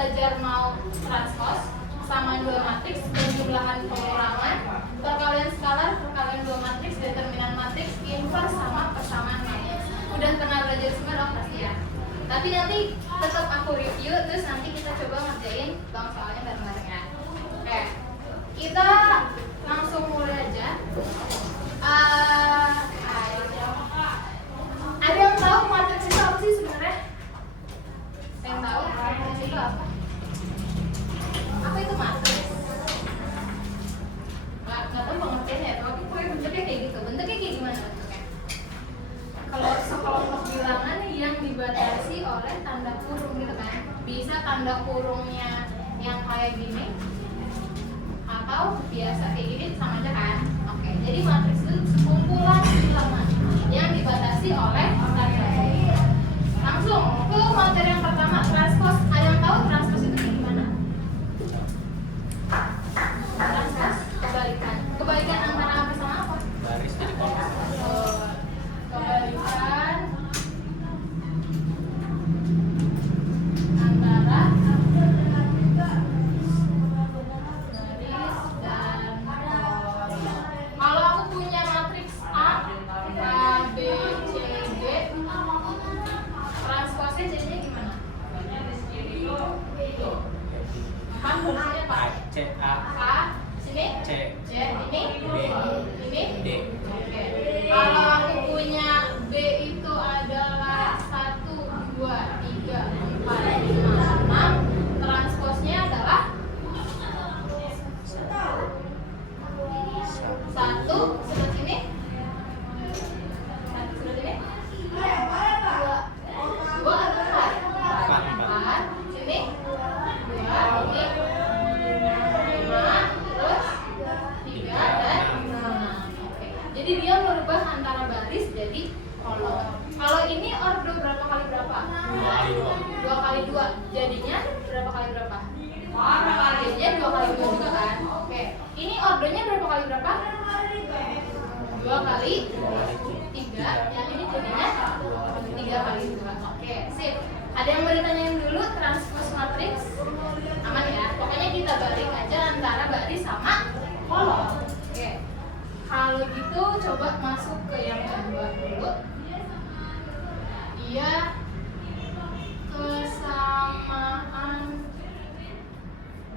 belajar mau transpose, kesamaan dua matriks, penjumlahan pengurangan, perkalian skalar, perkalian dua matriks, determinan matriks, inverse sama persamaan matriks. Udah pernah belajar semua dong pasti ya. Tapi nanti tetap aku review, terus nanti kita coba ngerjain bang soalnya bareng-bareng ya. Oke, kita langsung mulai aja. Ada yang tahu matriks itu apa sih sebenarnya? Yang tahu matriks itu apa? Apa itu matriks? Nggak tahu pengertiannya ya, tapi pokoknya bentuknya kayak gitu. Bentuknya kayak gimana bentuknya? Kalau sekelompok bilangan yang dibatasi oleh tanda kurung gitu kan, bisa tanda kurungnya yang kayak gini atau biasa kayak gini sama aja kan. Oke, jadi matriks itu sekumpulan bilangan yang dibatasi oleh tanda kurung. Langsung ke materi yang pertama, transpose. Ada yang tahu transpose itu kayak gimana? Transpose kebalikan antara apa sama apa? Baris jadi kotak. Kebalikan antara baris dan kolom. Kalau aku punya matriks A, B, C, D, transpose jadinya gimana? Kan fungsinya apa? C A A, sini C C, ini D. Oke. Kalau aku punya B itu adalah 1, 2, 3, 4, 5, 6, transposnya adalah 1 seperti ini. 1 seperti ini. 2 atau 4? Sini 2, ini 5, terus 3 dan 6. Oke. Jadi dia merubah antara baris jadi kolom. Kalau ini ordo berapa kali berapa? 2 kali 2. Jadinya berapa kali berapa? Jadinya 2 kali 2 juga kan? Oke. Ini ordonya berapa kali berapa? 2 kali 3. Yang ini jadinya 3 kali 2. Oke, sip. Ada yang mau ditanyain dulu transpose matriks? Aman ya? Pokoknya kita balik aja antara baris sama kolom. Oke. Kalau gitu coba masuk ke yang kedua dulu. Dia kesamaan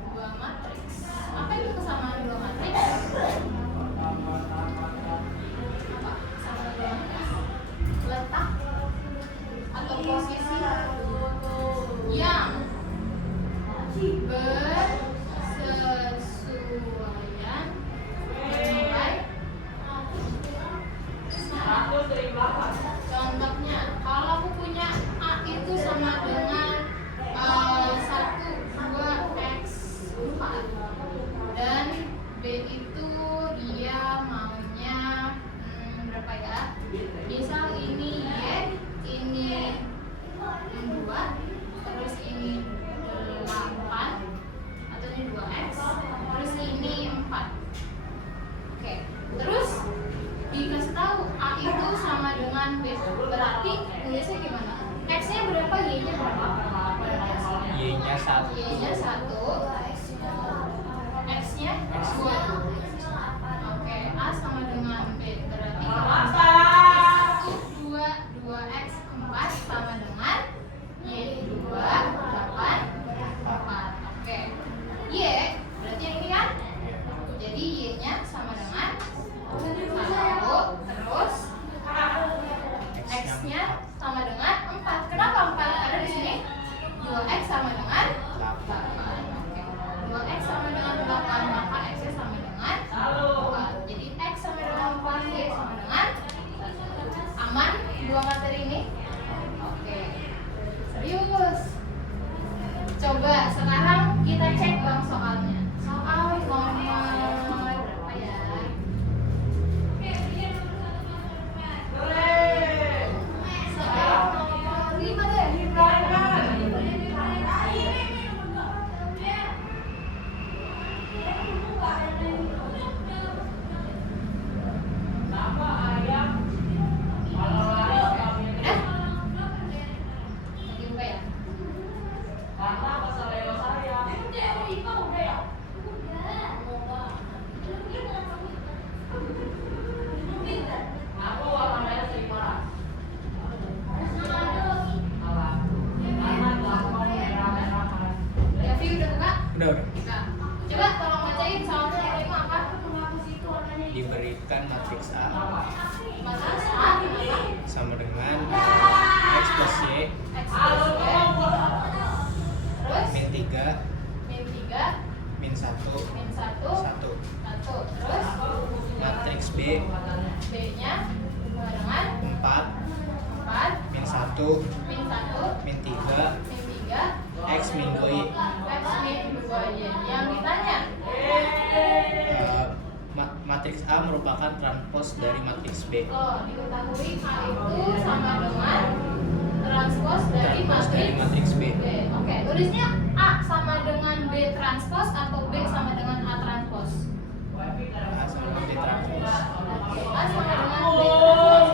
dua matriks. Apa itu kesamaan dua matriks? Apa? Kesamaan dua matriks? Letak atau posisi yang bersesuaian menilai. Contohnya, kalau aku punya A itu sama dengan 1, 2, X 4 dan B itu dia maunya berapa ya? Misal ini Y, ini 2, terus ini 8 atau ini 2X, terus ini 4. Oke, terus dikasih tahu A itu sama dengan B, berarti nulisnya gimana? X-nya berapa, Y-nya berapa? Y-nya 1. Y-nya 1, X-nya 2. Oke, A sama dengan B, berarti X 1, 2, 2X 4 sama dengan Y 2, 8, 4. Oke, Y berarti yang ini kan? Jadi Y-nya sama dengan 1, terus X-nya sama dengan 4. Kenapa 4 ada di sini? 2X sama dengan 8. Oke. 2X sama dengan 8, maka X-nya sama dengan rumuskan matriks A Matriks A sama dengan X plus Y X plus Y. Terus min 3 min 3 min 1 min 1 1. 1. Terus Matriks B B-nya sama dengan 4 4 min 1 min 1 min 3 min 3 X min 2Y. X min 2Y. Yang ditanya Matriks A merupakan transpos dari matriks B. diketahui A itu sama dengan transpos dari Matriks B. Oke, tulisnya A sama dengan B transpos atau B sama dengan A transpos? A sama B transpos. A sama dengan B transpos.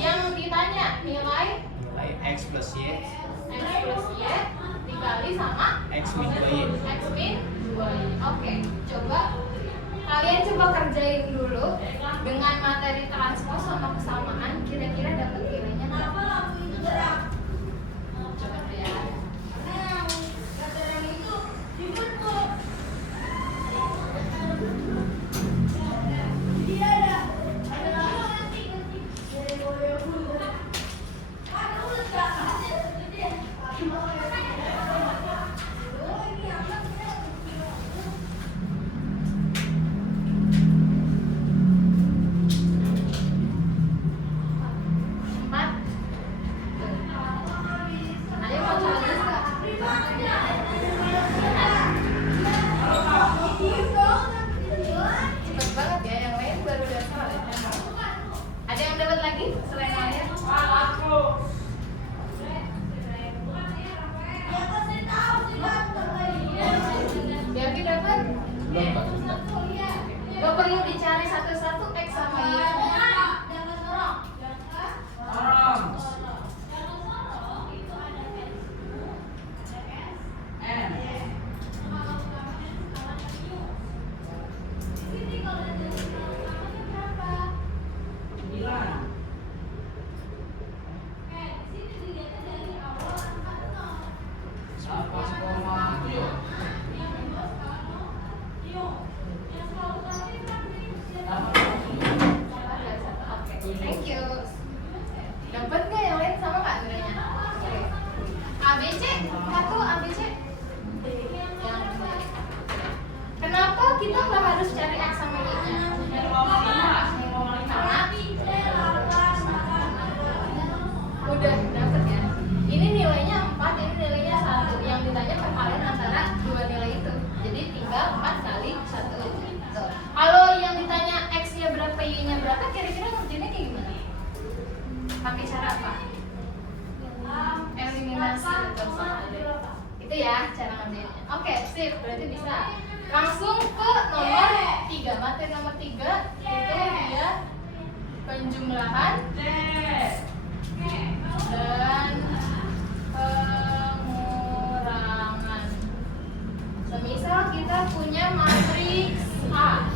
Yang ditanya nilai Nilai X plus Y X plus Y dikali sama X min 2Y. X min 2Y. Oke, coba kalian coba kerjain dulu dengan materi transpos sama kesamaan, kira-kira dapat nilainya berapa? Coba ya. Empat. Ayo mau coba terus nggak? Cepet banget ya, yang lain baru dasar ya. Ada yang dapat lagi selain Malia? Yakin dapat? Belum, Pak. Gak perlu dicari satu-satu X sama Y. Thank you. Dapat nggak yang lain sama nggak nilainya? Oke. ABC, satu ABC. Yang kenapa kita nggak harus cari X sama Y-nya? Karena udah dapet ya. Ini nilainya 4, ini nilainya 1. Yang ditanya perkalian antara dua nilai itu. Jadi tinggal 4 kali 1 aja. Tuh. Kalau yang ditanya X-nya berapa, Y-nya berapa, kira-kira ngerjainnya kayak gimana? Pakai cara apa? Eliminasi betul sekali. Itu ya cara ngerjainnya. Oke, sip. Berarti bisa. Langsung ke nomor 3. Materi nomor 3 itu dia penjumlahan dan pengurangan. Semisal kita punya matriks A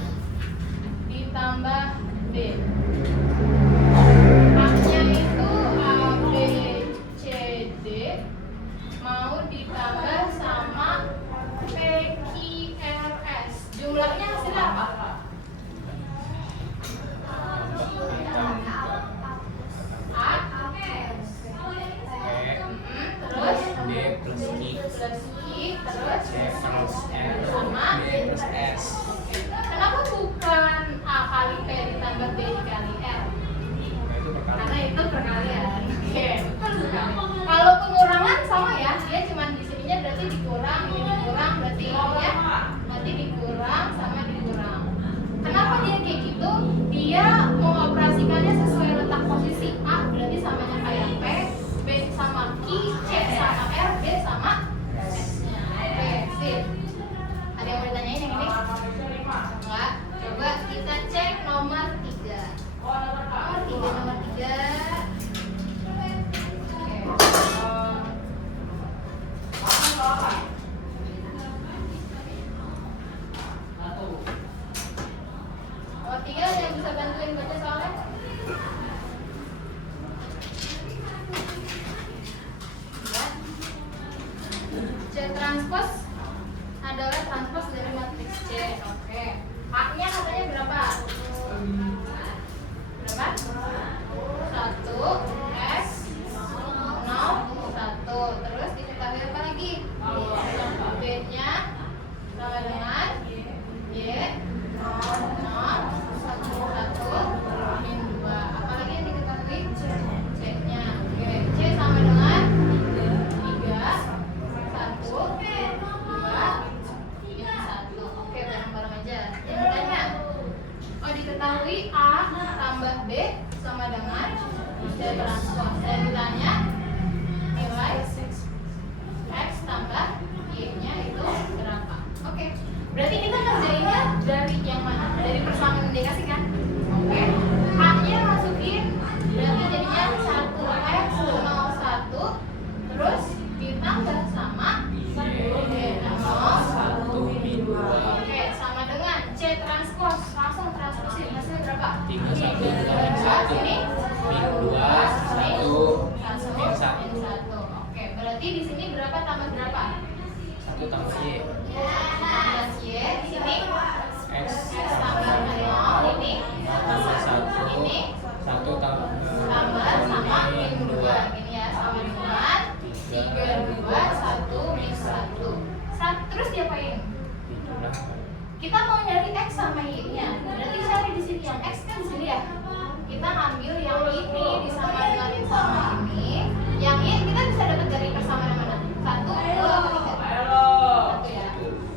ditambah B. A-nya itu A, B, C, D mau ditambah sama P, Q, R, S. Jumlahnya hasilnya apa? A, terus B plus I plus I, terus C plus R sama B plus S. Kenapa bukan A kali P ditambah B dikali R? Nah, itu Karena perkalian. itu perkalian. Oke, betul sekali. Kalau pengurangan sama ya, dia cuma di sininya berarti dikurang, ini dikurang, berarti ini ya, berarti dikurang sama dikurang. Kenapa dia kayak gitu? Dia mengoperasikannya sesuai letak posisi. A berarti samanya kayak P, B sama Q, C sama R, D sama S-nya. Oke, sip. Ada yang mau ditanyain yang ini? Enggak. Coba kita cek nomor 3. Nomor 3. Nomor 3 ada yang bisa bantuin baca soalnya? Ya. berarti A tambah B sama dengan C transpose. Dan ditanya nilai X tambah Y-nya itu berapa? Oke. Berarti kita kerjainnya dari yang mana? Dari persamaan yang dikasih kan? Oke. A-nya masukin, berarti jadinya 1X 01 terus ditambah sama Oke, sama dengan C transpose. Langsung transposin hasilnya berapa? 3 1 Sini 2 1 1. Oke, berarti di sini berapa tambah berapa? 1 tambah Y 16Y. Sini X X tambah 0. Ini tambah 1 ini 1 tambah sama min 2. Ini ya, sama dengan 3 2 1 min 1. Terus diapain? Kita mau nyari X sama Y-nya. Berarti cari di sini yang X kan di sini ya. Kita ambil yang ini disama dengan sama ini. Yang Y kita bisa dapat dari persamaan mana? 1, 2, atau 3? 1 ya.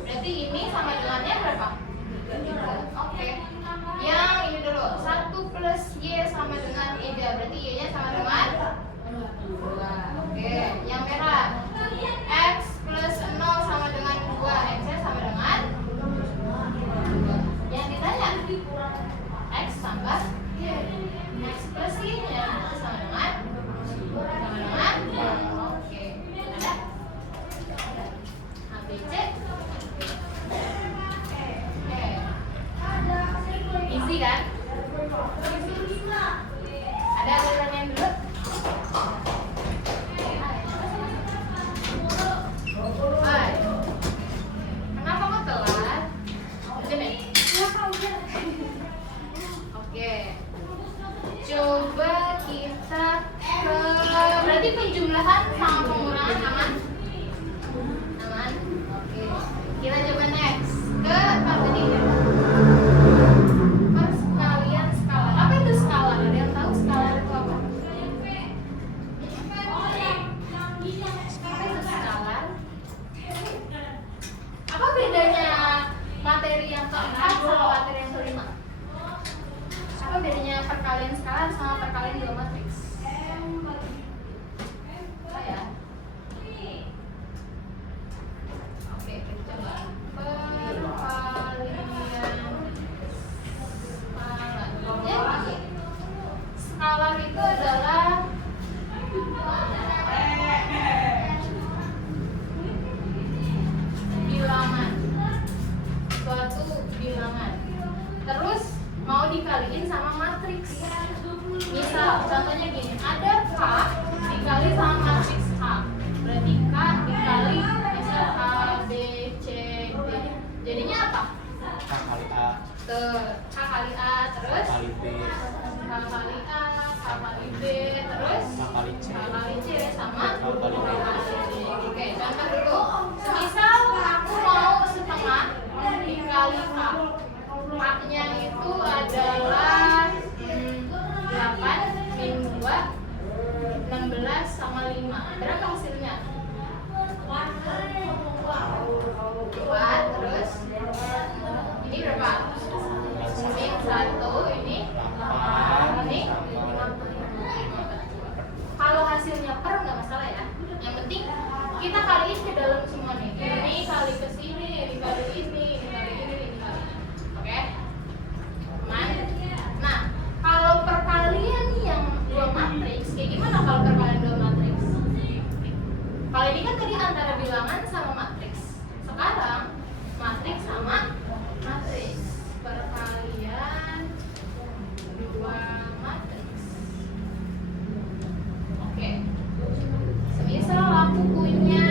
Berarti ini sama dengannya berapa? 3. Oke. Yang ini dulu. 1 plus Y sama dengan 3. Berarti Y-nya sama dengan 2. Oke. Yang merah. X plus 0 sama dengan 2. X-nya sama dengan 2. Yang ditanya X tambah Y. X plus Y-nya sama dengan 2. Oke. Ada? ABC. Oke. Easy kan? Ada pertanyaan dulu? Hai. Kenapa kok telat? Hujan ya? Oke. Coba kita ke berarti penjumlahan sama pengurangan aman? Aman? Oke. Kita coba next ke apa tadi? Persekalian skalar. Apa itu skalar? Ada yang tahu skalar itu apa? Apa itu skalar? Apa bedanya materi yang keempat sama materi yang kelima? Apa bedanya perkalian skalar sama perkalian dua matriks? Apa ya? Oke, kita coba perkalian skalar. Jadi skalar itu adalah bilangan, suatu bilangan. Terus mau dikaliin sama matriks. Misal contohnya gini, ada K dikali sama matriks A. Berarti K dikali misal A, B, C, D. Jadinya apa? K kali A K kali A, terus kali B K kali A, K kali B, terus K kali C K kali C sama K kali D. Oke, contoh dulu. Misal aku mau setengah dikali K. K-nya itu adalah 8 min 2 16 sama 5. Berapa hasilnya? 4. Terus ini berapa? Min 1. Ini ini. Kalau hasilnya per nggak masalah ya. Yang penting kita kaliin ke dalam semua nih. Ini kali ke sini, ini kali ini kali ini kali. Oke? Aman? Nah, kalau perkalian yang dua matriks, kayak gimana kalau perkalian dua matriks? Kalau ini kan tadi antara bilangan sama matriks. Sekarang matriks sama matriks. Perkalian dua matriks. Oke. Semisal aku punya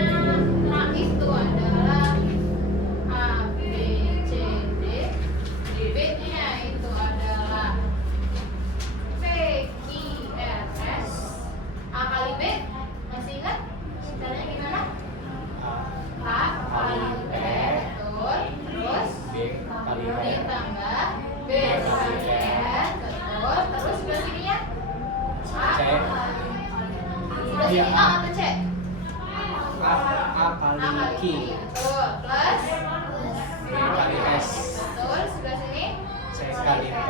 rak itu adalah A, B, C, D. B-nya itu adalah P, Q, R, S. A kali B, masih ingat? Caranya gimana? A kali B, betul. Terus B kali B ditambah B kali B, betul. Terus sebelah sininya A. C Sebelah sini A atau C? A kali Q Betul. Plus B kali S betul. Sebelah sini C kali P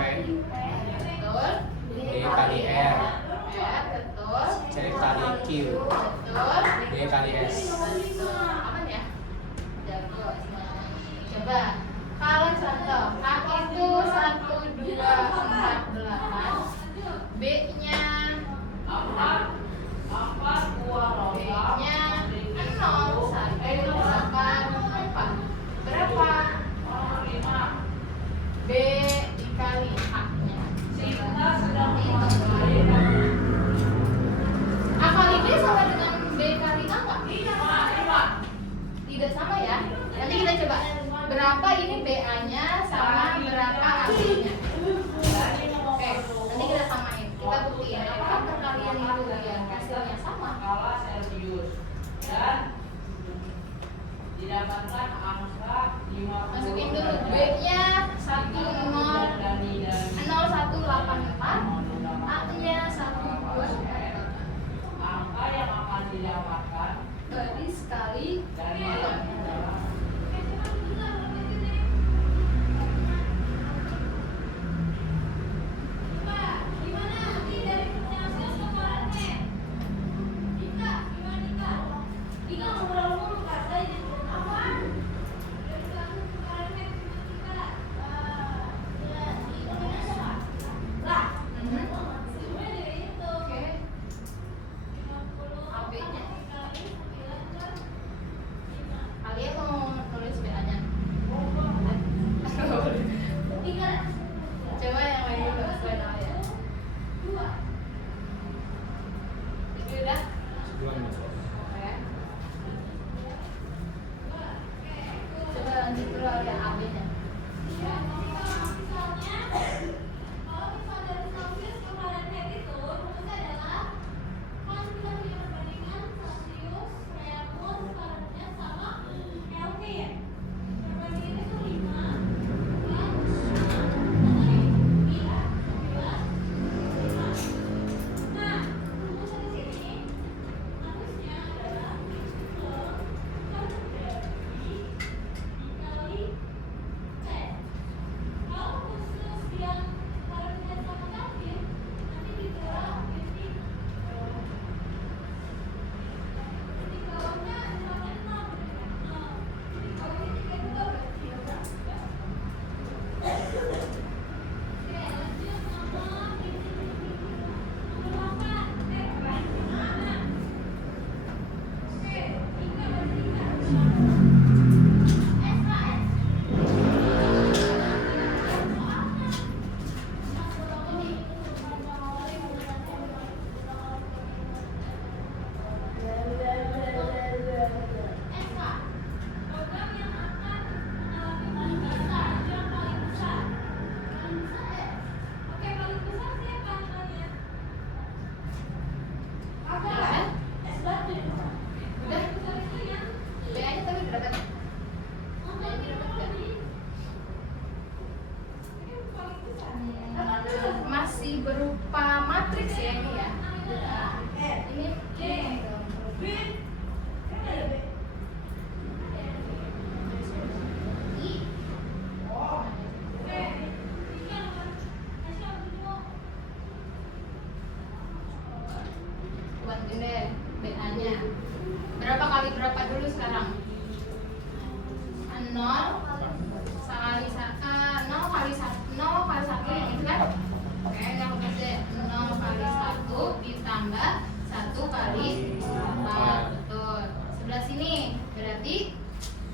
matriks ya ini ya. Ini bantuin deh BA-nya. Berapa kali berapa dulu sekarang? 0 kali 1 yang itu kan? Oke, nggak lupa deh. 0 kali 1 ditambah 1 kali 4. Betul. Sebelah sini berarti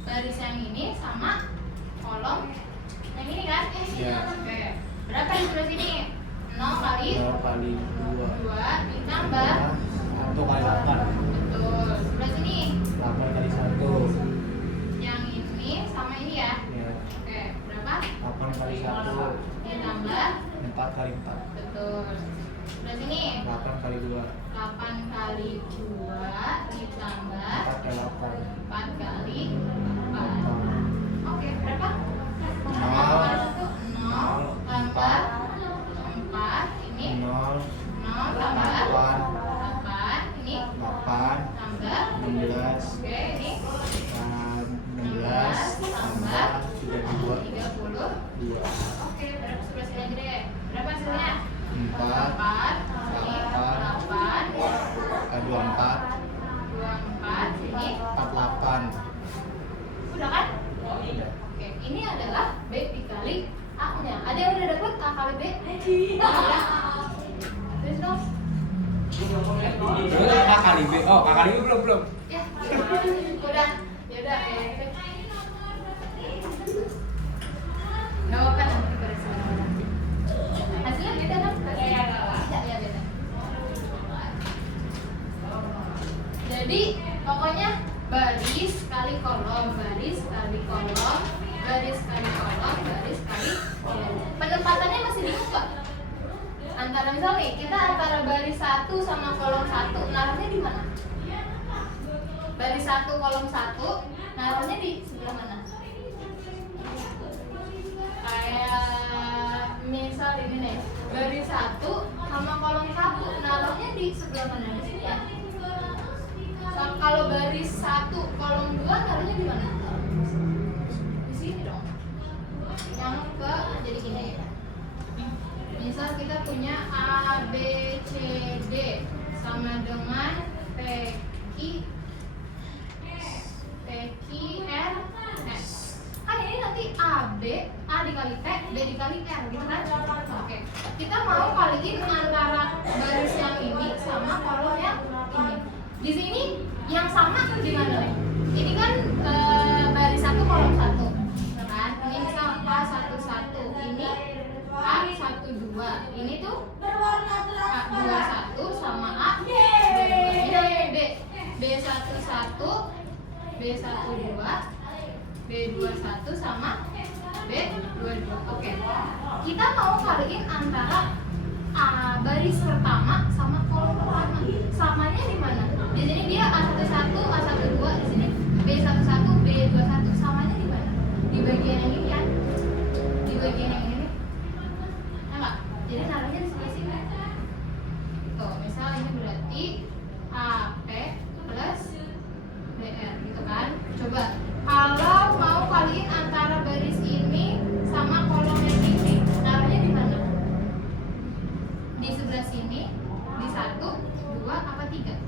baris yang ini sama kolom yang ini kan? Iya. Oke. Berapa di sebelah sini? 0 kali 2 ditambah 1 kali 8. betul. Sebelah sini 8 kali 1. yang ini sama ini ya. Ya. Oke, berapa? 8 kali 1. Ditambah 4 kali 4. betul. Sebelah sini 8 kali 2. 8 kali 2 ditambah 4 kali 8. 4 kali 4. Oke, berapa? 0 0 tambah 4 ini 0 0 tambah 8 8 ini 8 tambah 16 oke ini 16 tambah 32. 32. Oke, berapa sebelah sini aja deh. Berapa hasilnya? 4 4 ini 8 24 24 ini 48. udah kan? Oke, ini adalah B dikali A-nya. Ada yang udah dapet A kali B? Udah. Terus dong. A kali B. Oh, A kali B belum. Ya, udah. Ya udah. Gak apa-apa nanti beresin. Hasilnya beda kan? Ya beda. Jadi pokoknya baris kali kolom, baris kali kolom, baris kali kolom, baris kali kolom. Penempatannya masih bingung nggak? Antara misal nih, kita antara baris 1 sama kolom 1, naruhnya di mana? Baris 1 kolom 1, naruhnya di sebelah mana? Kayak misal ini nih, baris 1 sama kolom 1, naruhnya di sebelah mana? Di sini ya. Kalau baris 1 kolom 2 naruhnya di mana? Di sini dong. Yang ke jadi gini ya. Misal kita punya A, B, C, D sama dengan PQ, R, S. Kan ini nanti AB, A dikali T, B dikali R gitu kan? Oke. Kita mau kaliin antara baris yang ini sama kolom yang ini. Di sini yang sama di mana nih? Ini kan baris 1 kolom 1. Kan? Ini misal A11, ini A12. Ini tuh A21 sama A22. Ini B11, B12, B21 sama B22. Oke. Kita mau kaliin antara baris pertama sama kolom pertama. Samanya di mana? Di sini dia A11, A12, di sini B11, B21. Samanya di mana? Di bagian yang ini kan? Di bagian yang ini. Enggak. Jadi naruhnya di sebelah sini. Tuh, misal ini berarti AP plus BR gitu kan? Coba kalau mau kaliin antara baris ini sama kolom yang ini, naruhnya di mana? Di sebelah sini, di 1, 2, apa 3?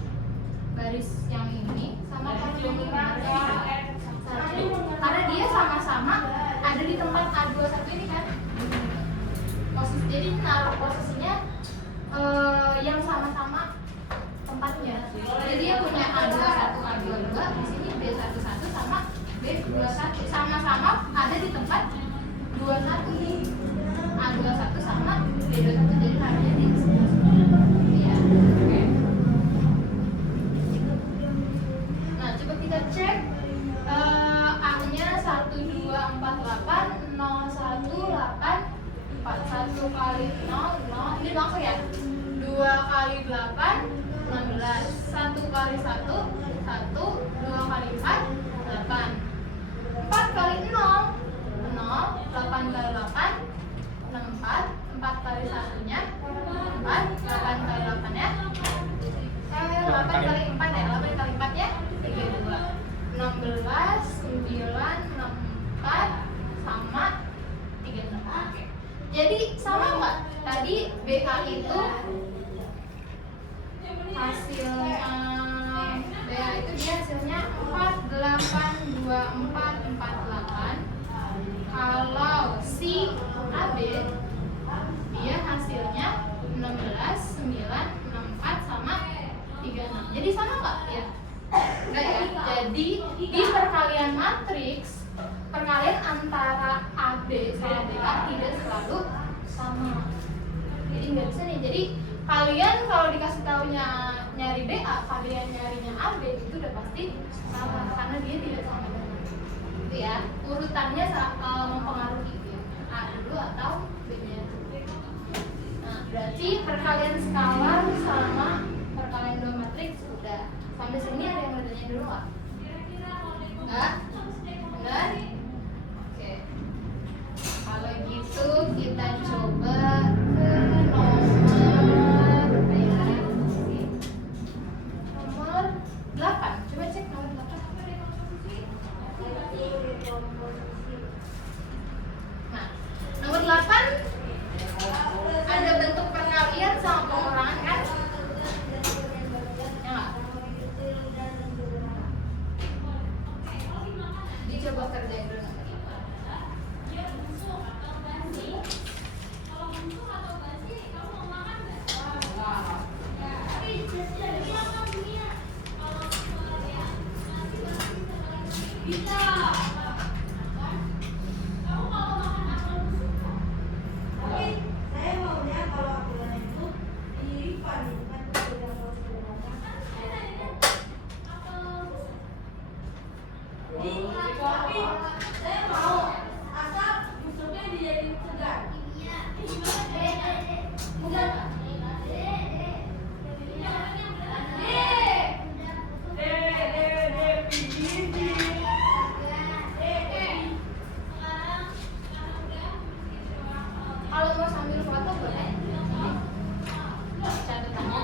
Baris yang ini sama kolom yang ini naruhnya di mana? 1. Karena dia sama-sama ada di tempat A21 ini kan? Posisi, jadi naruh posisinya yang sama-sama tempatnya. Jadi dia punya A21, A22, di sini B11 sama B21 sama-sama ada di tempat 21 nih. A21 sama B21 jadi naruhnya di sebelah sini. Iya. Oke. Nah, coba kita cek A-nya 1248 018 1 kali 0, 0, ini langsung ya 2 kali 8, 16 1 kali 1, 1 2 kali 4, 8 4 kali 0, 0 8 kali 8, 64 4 kali 1 nya 4, 8 hasilnya BA itu dia hasilnya 482448. Kalau si AB dia hasilnya 16 9 64 sama 36. Jadi sama nggak ya? Enggak ya. Jadi di perkalian matriks, perkalian antara AB sama BA tidak selalu sama. Jadi nggak bisa nih. Jadi kalian kalau dikasih tahunya nyari BA, kalian nyarinya AB itu udah pasti sama karena dia tidak sama dengan itu ya. Urutannya mempengaruhi ya. A dulu atau B-nya. Nah, berarti perkalian skalar sama perkalian dua matriks udah. Sampai sini ada yang mau tanya dulu nggak? Enggak? Benar? Oke. Kalau gitu kita coba ke nomor nomor 8. Coba cek nomor 8. Nah, nomor 8 ada bentuk perkalian sama pengurangan kan? Ya nggak? Dicoba kerjain dulu nomor 5. Kalau mau sambil foto boleh. Catatannya.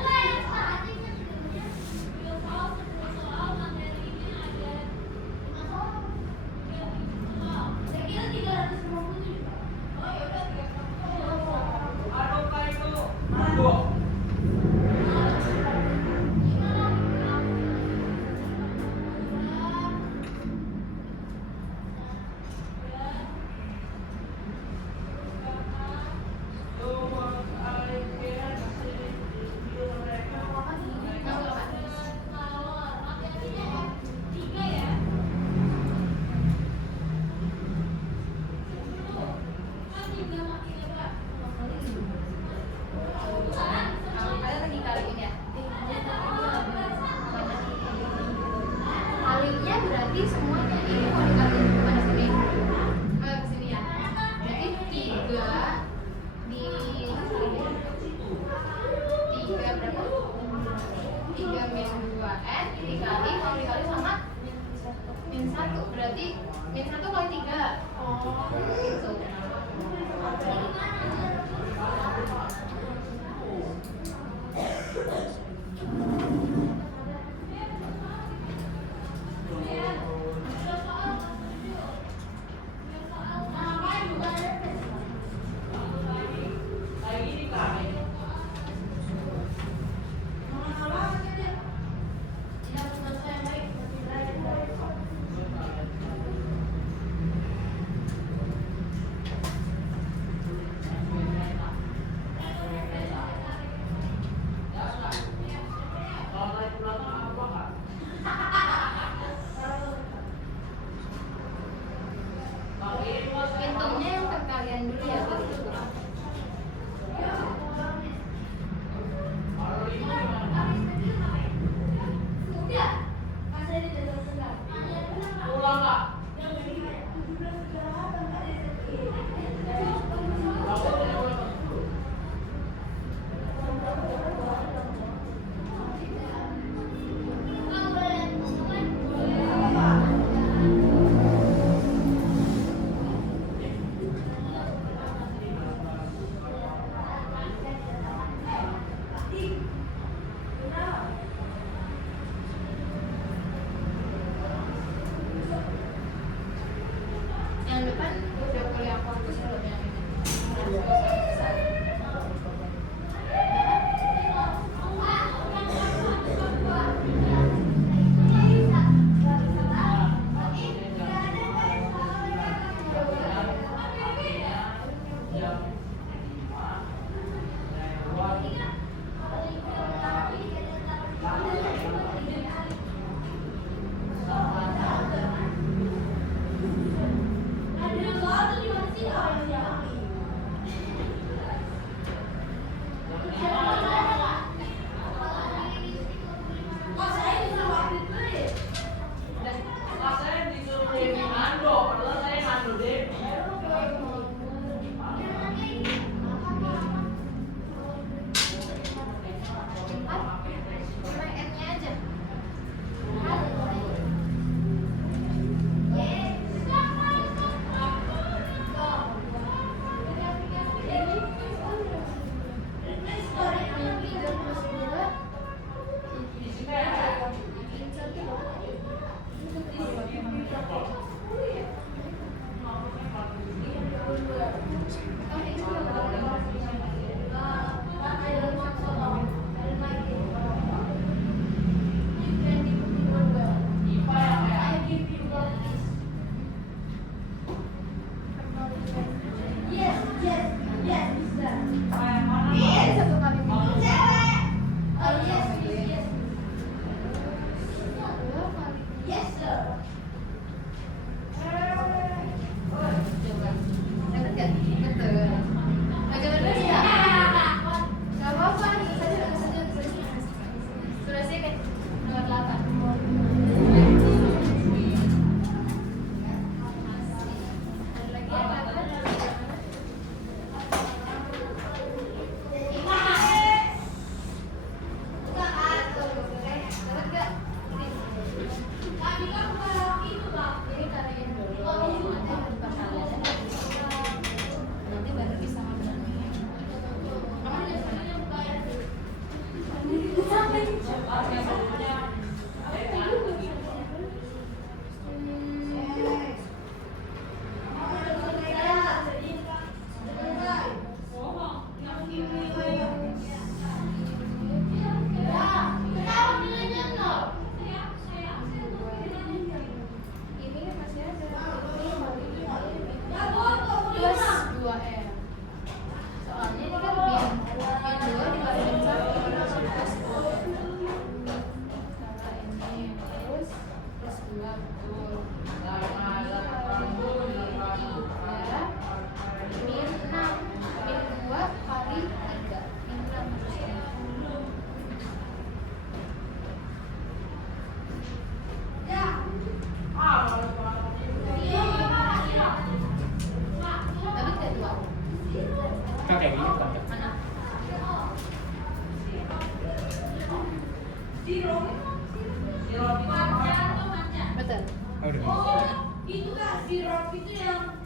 Betul. Udah. Oh, itu kak, sirup itu yang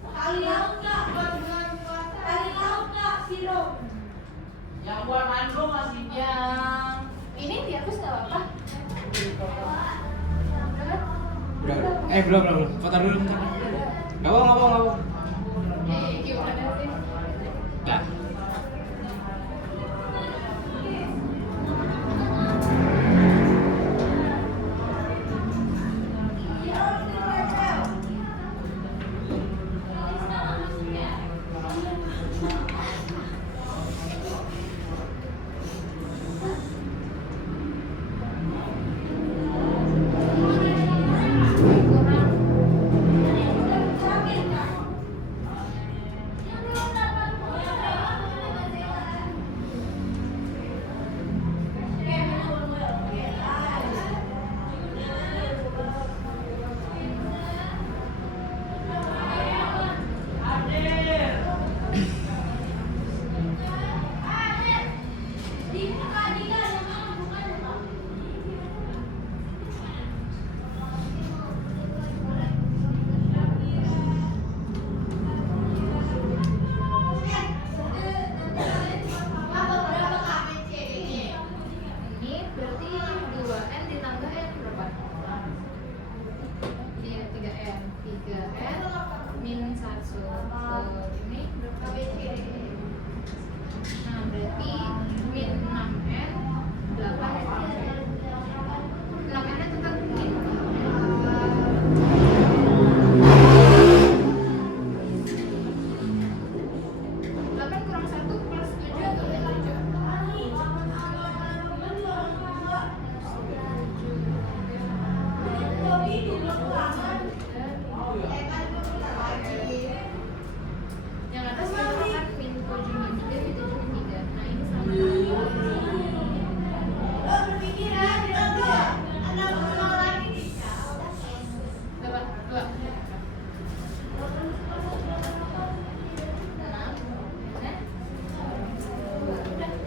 kali laut kak, kali laut kak, sirup. Yang buat mango masih Yang ini dihapus nggak apa-apa. Udah kan? Udah. Belum. Foto dulu bentar. Nggak mau. Gimana sih? Dah. Ini berarti 2N ditambah N berapa? Iya, 3N. 3N min 1. Ini berapa? Nah, berarti min 6N 8N. 6N nya tetap min. 8 kurang 1 plus 7 atau min 7? Yang atas itu kan min 7 min 3 min 7 min 3. Nah, ini sama berapa? 2. 6.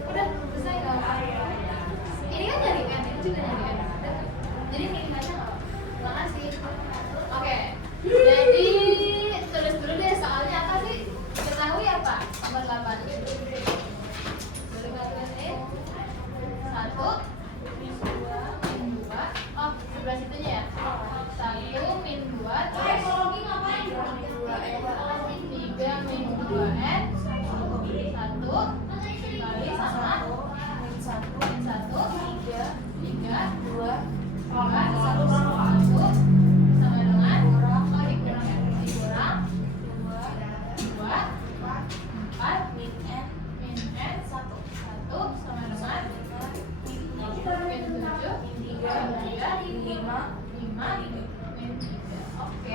Udah selesai nggak? Ini kan nyari N, ini juga nyari N. Udah. Jadi milih aja nggak? Makasih. Oke. Jadi tulis dulu deh soalnya apa sih? Ketahui apa? Nomor 8. Boleh kalian 1 min 2. Oh, sebelah situnya ya. 1 min 2 terus 3 min 2N 1 kali sama min 1 3 2 sama dengan dikurang ya, dikurang 2 4 min N 1 sama dengan min 7 3 5 min 3. Oke.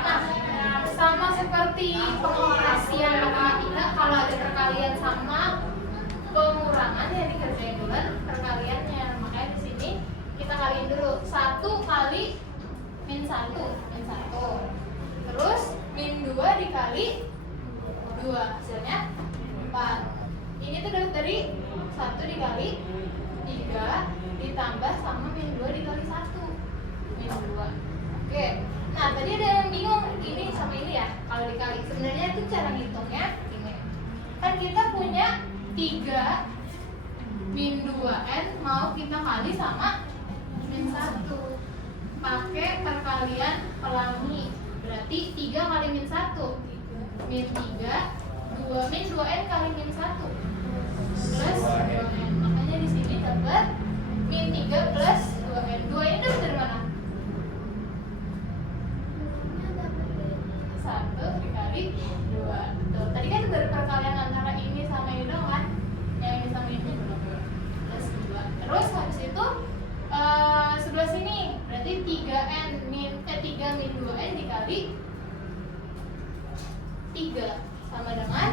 Nah, sama seperti pengoperasian matematika, kalau ada perkalian sama pengurangan yang dikerjain dulu perkaliannya. Makanya di sini kita kaliin dulu 1 kali min 1 terus min 2 dikali 2 hasilnya 4. Ini tuh dari 1 dikali 3 ditambah sama min 2 dikali 1 min 2. Oke. Nah, tadi ada yang bingung ini sama ini ya. Kalau dikali sebenarnya itu cara ngitungnya ini. Kan kita punya 3 min 2N mau kita kali sama min 1 pakai perkalian pelangi. Berarti 3 kali min 1 min 3 2 min 2N kali min 1 plus 2N. Makanya di sini dapat min 3 plus 2N. 2 ini dapat dari mana? 1 dikali 2. Tuh, tadi kan dari perkalian antara ini sama ini dong kan? Yang ini sama ini belum. Plus 2. Terus habis itu sebelah sini berarti 3 min 2N dikali 3 sama dengan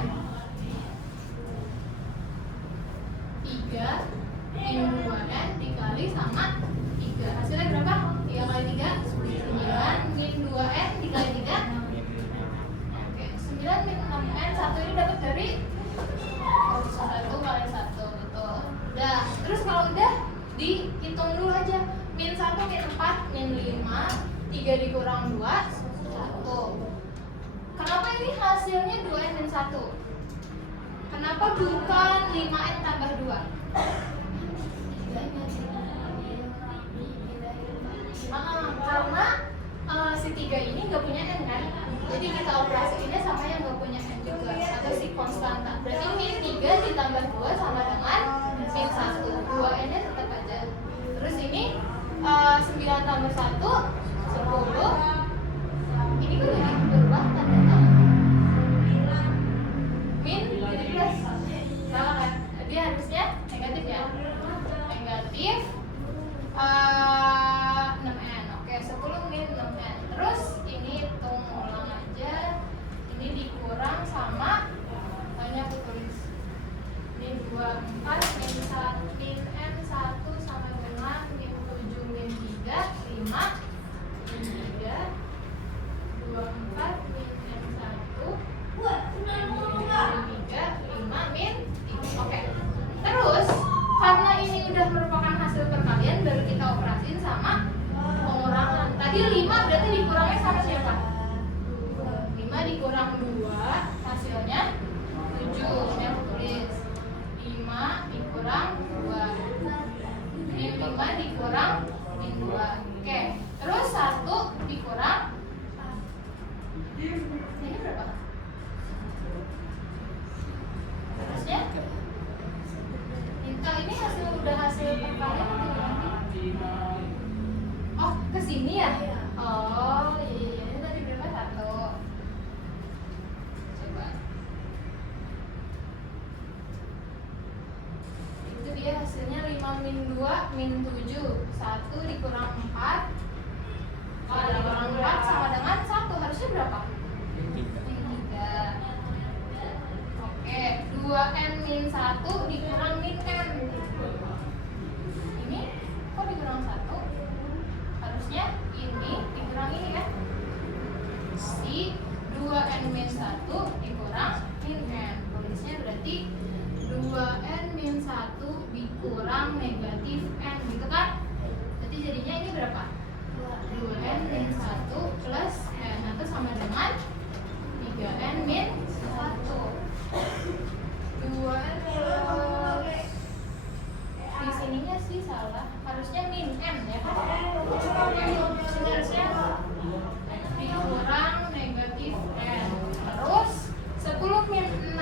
3 min 2N dikali sama 3. Hasilnya berapa? 3 kali 3 9 min 2N dikali 3. Oke, 9 min 6N 1 ini dapat dari 1 kali 1, betul. Udah, terus kalau udah dihitung dulu aja. Min 1, min 4, min 5, 3 dikurang 2, 1. Kenapa ini hasilnya 2n min 1? Kenapa bukan 5n tambah 2? Karena si 3 ini nggak punya n kan, jadi kita operasiinnya sama yang nggak punya n juga, atau si konstanta. Berarti min 3 ditambah 2 sama dengan min 1, 2n nya tetap aja. Terus ini 9 tambah 1, 10. Ini kan lagi berubah tandanya min 17. Salah kan? Dia harusnya negatif ya, negatif 6n. Oke, 10 min 6n. Terus ini hitung ulang aja. Ini dikurang sama, banyak aku tulis. Ini 24 min 1 min n 1 sama dengan min 7 min 3, 5 min 3, 24 min n 1 min 3, 5 min 3. Oke. Terus karena ini udah merupakan hasil perkalian, baru kita operasiin sama pengurangan. Tadi 5 berarti dikurangnya sama siapa? 5 dikurang 2 hasilnya 7. Ini aku tulis 5 dikurang 2, min 5 dikurang min 2. Oke. Terus 1 dikurang ini berapa? Terusnya ini hasil udah hasil perkalian atau gimana? Oh, kesini ya? Oh, iya. Ini tadi berapa? 1. Coba. Itu dia hasilnya 5 min 2 min 7. 1 dikurang 4. Kalau dikurang 4 sama dengan 1. Harusnya berapa? Min 3. Oke, 2n min 1 dikurang min n. Ini kok dikurang 1? Harusnya ini dikurang ini kan? Si 2n min 1 dikurang min n. Tulisnya berarti 2n min 1 dikurang negatif n, gitu kan? Berarti jadinya ini berapa? 2n min 1 plus n, atau sama dengan 3n min 1. 2n di sininya sih salah, harusnya min n ya kan? Harusnya dikurang negatif n. Terus 10 min 6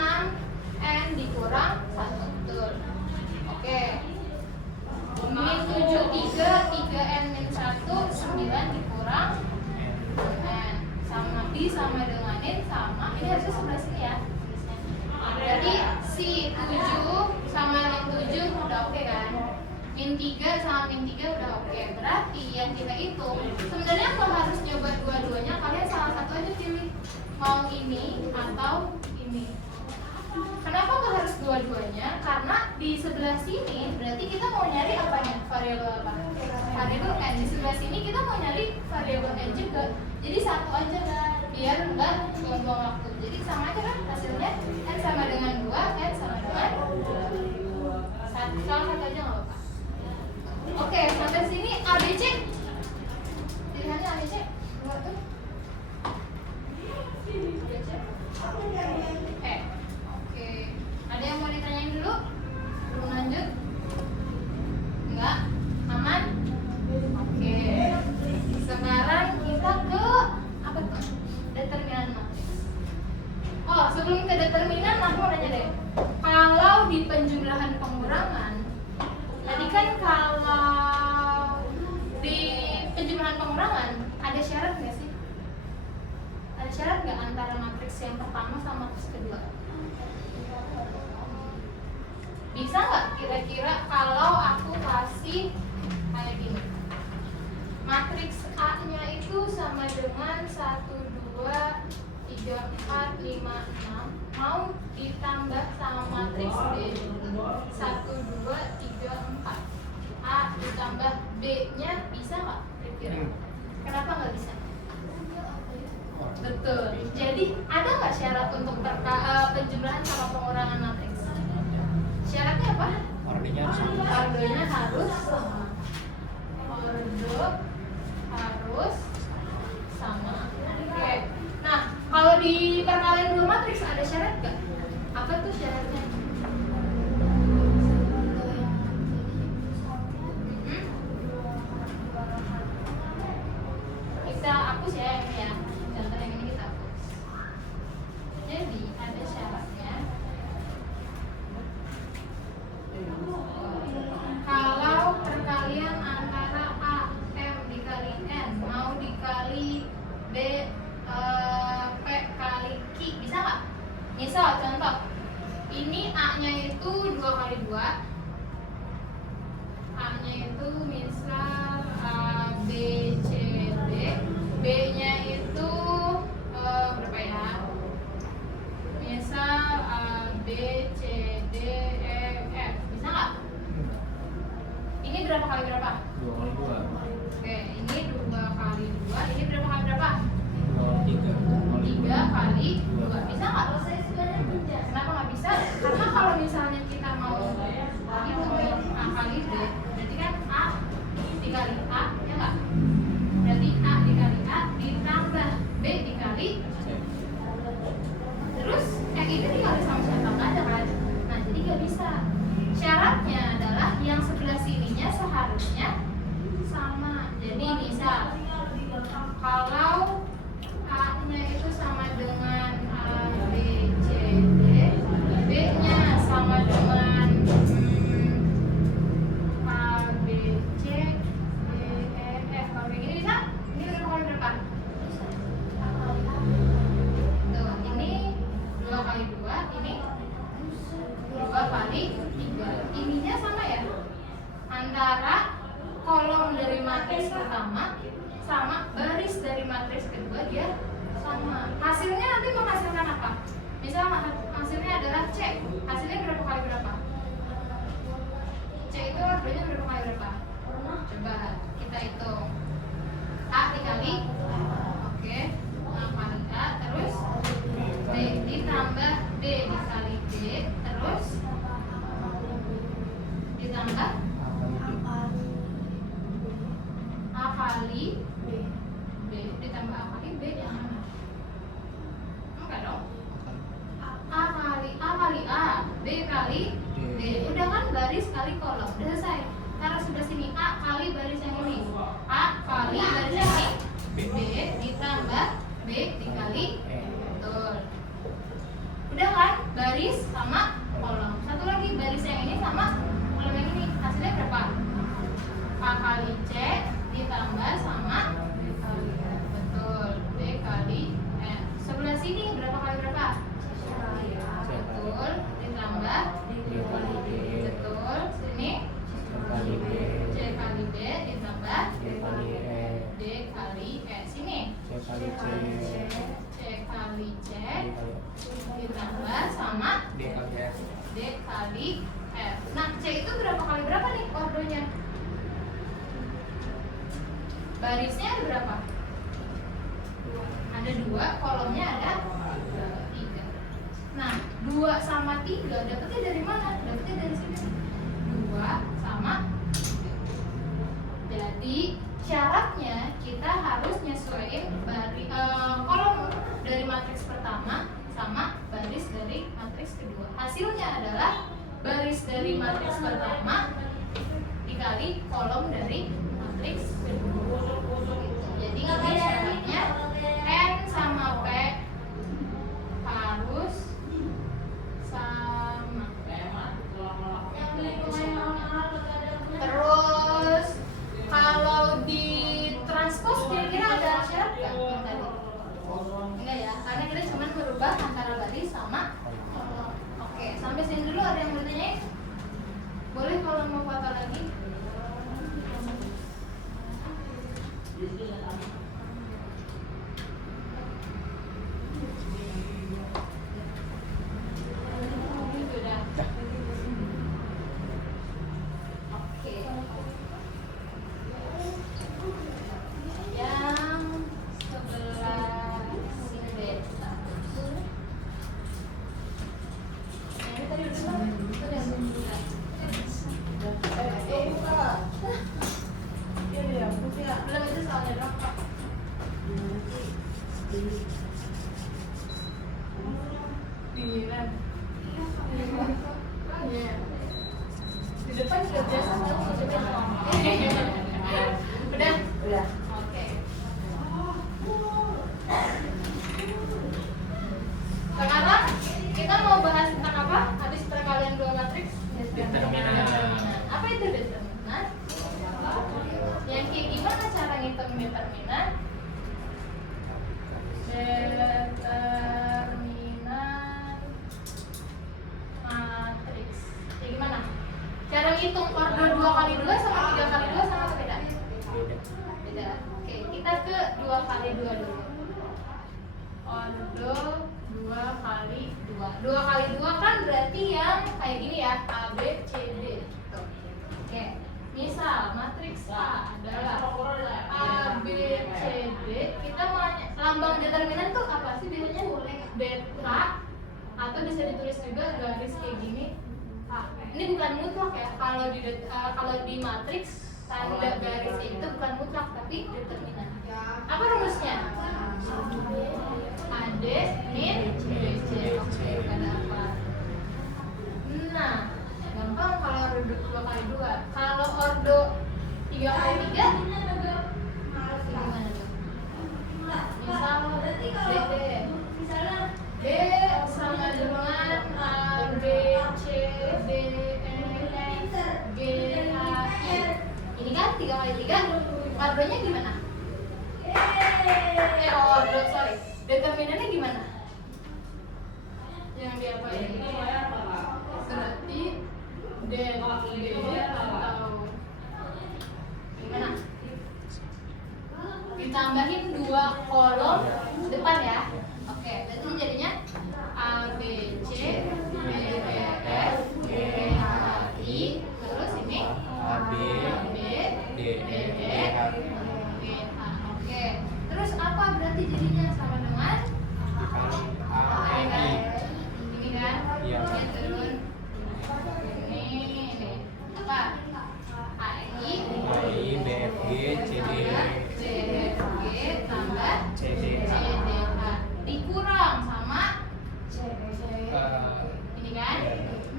n dikurang 1, betul. Oke. Min 7 3, 3n min 1, 9 dikurang n. Sama sama dengan n sama. Ini harusnya sebelah sini ya. Berarti si 7 sama min 7 udah oke kan? Min 3 sama min 3 udah oke. Berarti yang kita hitung, sebenarnya kalau harus coba dua-duanya, kalian salah satu aja pilih. Mau ini atau ini. Kenapa nggak harus dua-duanya? Karena di sebelah sini berarti kita mau nyari apanya? Variabel apa? Variabel n. Di sebelah sini kita mau nyari variabel n juga. Jadi satu aja kan, biar nggak buang-buang waktu. Jadi sama aja kan hasilnya, n sama dengan 2, n sama dengan 1. Salah satu aja nggak apa-apa. Oke, sampai sini ABC. Pilihannya ABC. Dua tuh. ABC. Oke. Ada yang mau ditanyain dulu? Belum lanjut? Enggak? Aman? Oke. Sekarang kita ke apa tuh? Determinan matriks. Oh, sebelum ke determinan aku mau nanya deh. Kalau di penjumlahan pengurangan, tadi kan kalau di penjumlahan pengurangan ada syarat nggak sih? Ada syarat nggak antara matriks yang pertama sama matriks kedua? Bisa nggak kira-kira kalau aku kasih kayak gini? Matriks A-nya itu sama dengan 1, 2, 3, 4, 5, 6. Mau ditambah sama matriks B 1, 2, 3, 4. A ditambah B-nya bisa nggak kira-kira? Kenapa nggak bisa? Betul. Jadi ada nggak syarat untuk penjumlahan sama pengurangan matriks? Syaratnya apa? Ordernya harus sama. Ordernya harus sama. kalinya sama. Jadi misal kalau A-nya itu sama dengan A, B, C, D, B-nya sama dengan A, B, C, D, E, F. Kalau kayak gini bisa? Ini berapa kali berapa? Tuh, ini 2 kali 2, ini 2 kali 3. Ininya sama ya? Antara kolom dari matriks pertama sama baris dari matriks kedua dia sama. Hasilnya nanti menghasilkan apa? Misal hasilnya adalah C. Hasilnya berapa kali berapa? C itu ordonya berapa kali berapa? Coba kita hitung. A dikali, oke, A kali A, terus B ditambah B dikali D, terus ditambah A kali B ditambah A kali B yang mana? Enggak dong. A kali A, B kali D. Udah kan baris kali kolom. Udah selesai. Taruh sebelah sini A kali baris yang ini. A kali baris yang ini. B ditambah B dikali. Betul. Udah kan? Baris sama kolom. Satu lagi baris yang ini sama kolom yang ini. Hasilnya berapa? A kali C ditambah sama B kali F. Betul. B kali F. Sebelah sini berapa kali berapa? Betul. Ditambah B kali D. Betul. Sini C kali D ditambah D kali E. Sini C kali C ditambah sama D kali F. Nah, C itu berapa kali berapa nih ordonya? Barisnya ada berapa? Ada 2, kolomnya ada 3. Nah, 2 sama 3 dapetnya dari mana? Dapetnya dari sini. 2 sama 3. Jadi syaratnya kita harus nyesuaiin kolom dari matriks pertama sama baris dari matriks kedua. Hasilnya adalah baris dari matriks pertama dikali kolom dari matriks kedua. Jadi ini syaratnya N sama P harus sama. Terus kalau di transpose kira-kira ada syarat nggak yang tadi? Enggak ya, karena kita cuma merubah antara baris sama kolom. Oke, sampai sini dulu ada yang bertanya? Boleh kalau mau foto lagi? Sudah. Oke. Yang sebelah sini beta. Ini tadi udah belum itu soalnya dong. Pinggiran. Iya. Di depan sudah biasa tahu udah. Oke. Sekarang kita mau bahas tentang apa? Habis perkalian 2 matriks. Determinan. Apa itu determinan? Yang kayak gimana cara ngitung determinan? Determinan matriks. Kayak gimana? Cara ngitung ordo 2 kali 2 sama 3 kali 2 sama beda? Beda. Oke, kita ke 2 kali 2 dulu. Ordo 2 kali 2. 2 kali 2 kan berarti yang kayak gini ya, A, B, C, D. Tuh. Oke. Misal matriks A adalah A, B, C, D. Kita mau lambang determinan tuh apa sih biasanya? Beta atau bisa ditulis juga garis kayak gini. Ini bukan mutlak ya. Kalau di matriks tanda garis itu bukan mutlak tapi determinan. Apa rumusnya? AD min BC. Oke, ada apa? Nah, gampang kalau ordo 2 kali 2. Kalau ordo 3 kali 3 gimana tuh? Misal B sama dengan A, B, C, D, E, F, G, H, I. Ini kan 3 kali 3, marganya gimana? Sorry, determinannya gimana? Yang diapain? Berarti D, atau gimana? Ditambahin 2 kolom depan ya. Oke, berarti jadinya A, B, C, D, E, F, G, H, I. Terus ini A, B, D, E, G, H. Oke, terus apa berarti jadinya sama dengan A, E, I. ini kan? Iya. Ini turun. Ini apa? A, I, A, I, B, F, G, C, D, C, F, G tambah C, D, C, D, H dikurang sama ini kan?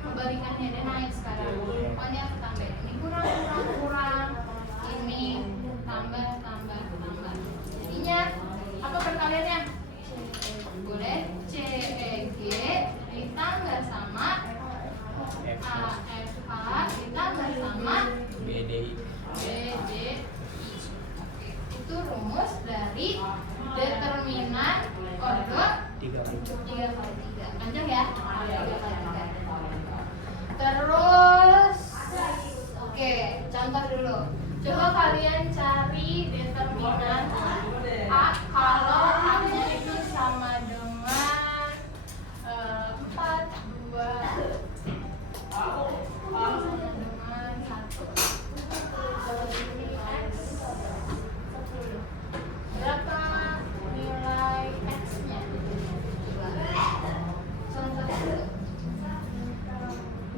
Kebalikannya dia naik sekarang. Pokoknya tambah ini kurang. Ini tambah. Jadinya apa perkaliannya? Boleh C, E, G ditambah sama A, F, H ditambah sama B, D, I. B, D, I. Oke, itu rumus dari determinan order 3 kali 3 kali 3. Panjang ya? 3 kali 3. Terus oke, contoh dulu. Coba kalian cari determinan A kalau A-nya itu sama dengan 4, 2 sama dengan 1. Ini X 10. Berapa nilai X-nya? Contoh dulu.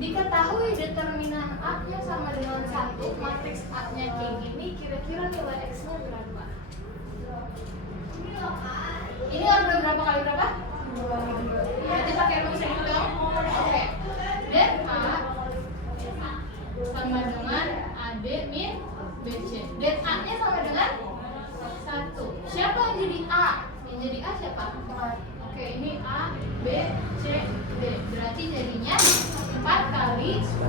Diketahui determinan A-nya sama dengan 1, matriks A-nya kayak gini, kira-kira nilai X-nya berapa? Ini order berapa kali berapa? 2. Berarti pakai rumus ini dong. Oke. Dan A sama dengan AD min BC. Dan A-nya sama dengan 1. Siapa yang jadi A? Yang jadi A siapa? Oke, ini A, B, C, D. Berarti jadinya 4 kali 10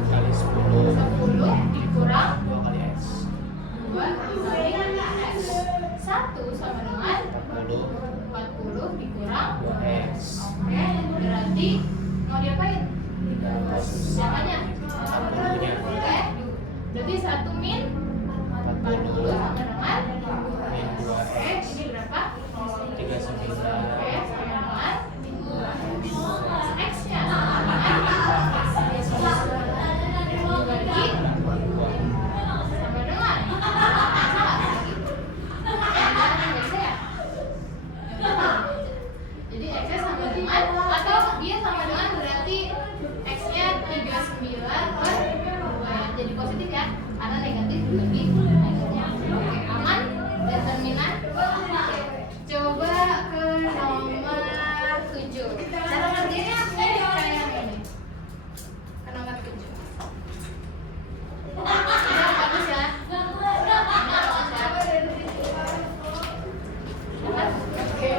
dikurang 2 kali X. 2 kali X. 1 sama dengan 40 dikurang 2X. Oke, berarti mau diapain? Siapanya? 40-nya. Oke, berarti 1 min 40 sama dengan Min 2X. Oke, ini berapa? 39. Oke, sama dengan X-nya sama dengan dibagi sama dengan jadi X-nya sama dengan atau dia sama dengan berarti X-nya 39 per 2 ya. Jadi positif ya, karena negatif dibagi X-nya. Oke, aman? Determinan. Oke. Coba ke nomor 7. Cara ngerjainnya kayak yang ini. Ke nomor 7. Ini bagus ya. Oke.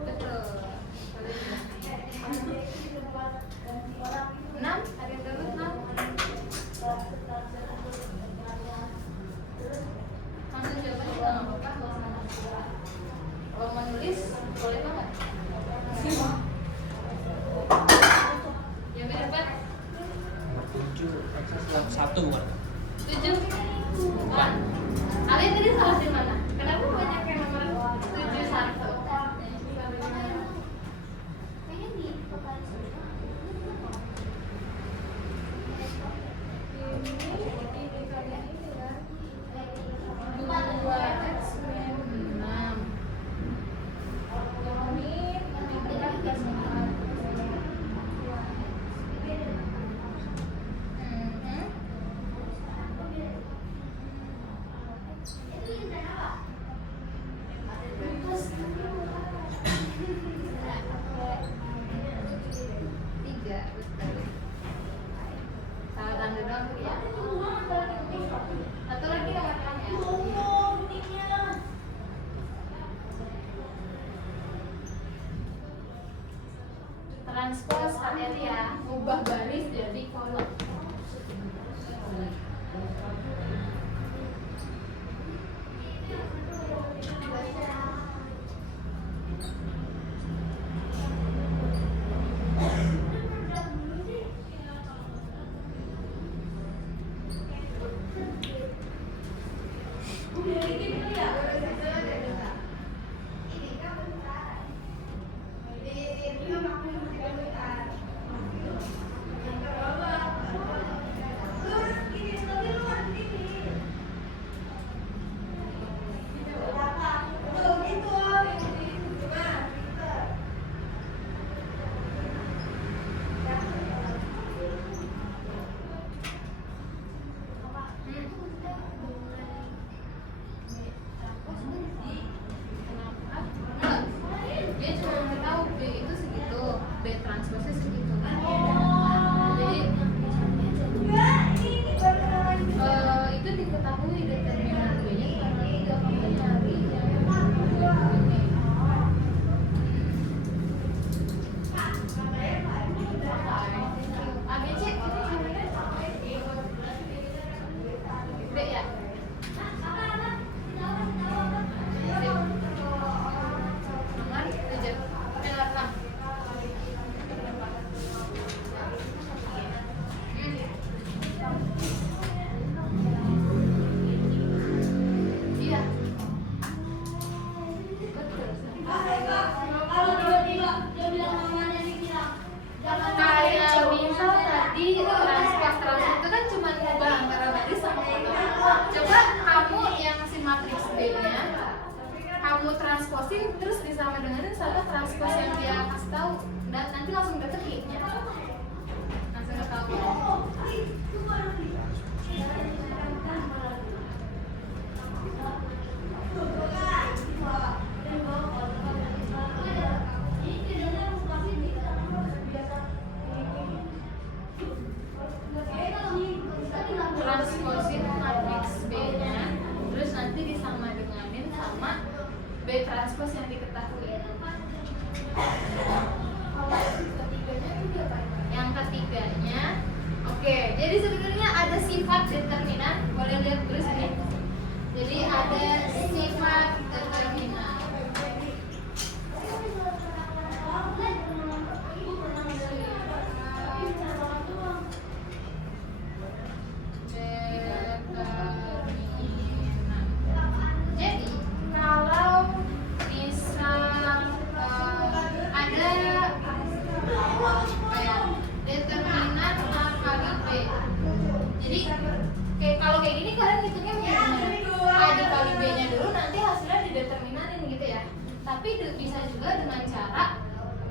Betul. 6, ada yang dulu 6. Langsung coba juga nggak apa-apa. Kalau mau nulis boleh banget. Yang berapa? Nomor 7 eksersis 1 bukan? 7. Bukan. Kalian tadi salah di mana? Kenapa banyak yang nomor 7 1? Salah tanda doang ya. Satu lagi yang ya. Transpose hati-hati ya, ubah baris jadi kolom. Dia cuma tahu B itu segitu, B transposnya segitu. Jadi itu diketahui determinan B-nya karena tiga kamu nyari yang ABC B ya. Iya. Kayak misal tadi transpose itu kan cuma ngubah antara baris sama kolom. Coba kamu yang si matriks B-nya kamu transposin terus disama dengenin sama transpose yang dia kasih tahu dan nanti langsung dapet hit-nya. Langsung ketahuan. Transposin matriks B-nya terus nanti disama denganin sama B transpose yang diketahui. Yang ketiganya, oke, jadi sebenarnya ada sifat determinan. Tapi bisa juga dengan cara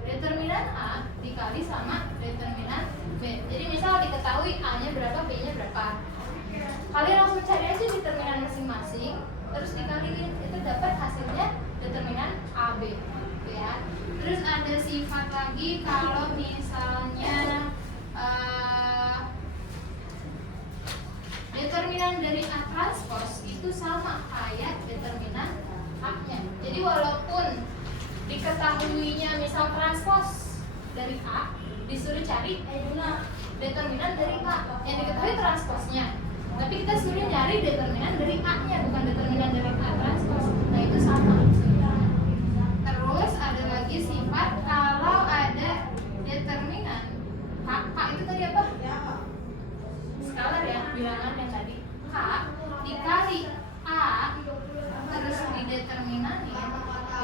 determinan A dikali sama determinan B. Jadi misal diketahui A-nya berapa, B-nya berapa. Kalian langsung cari aja determinan masing-masing, terus dikaliin, itu dapat hasilnya determinan AB. Oke ya. Terus ada sifat lagi kalau misalnya determinan dari A transpose itu sama kayak determinan A-nya. Jadi walaupun diketahuinya misal transpose dari A, disuruh cari determinan dari A yang diketahui transposnya, tapi kita suruh nyari determinan dari A-nya, bukan determinan dari A transpose. Nah itu sama. Terus ada lagi sifat kalau ada determinan K itu tadi apa? Skalar ya, bilangan yang tadi. K dikali A terus dideterminanin,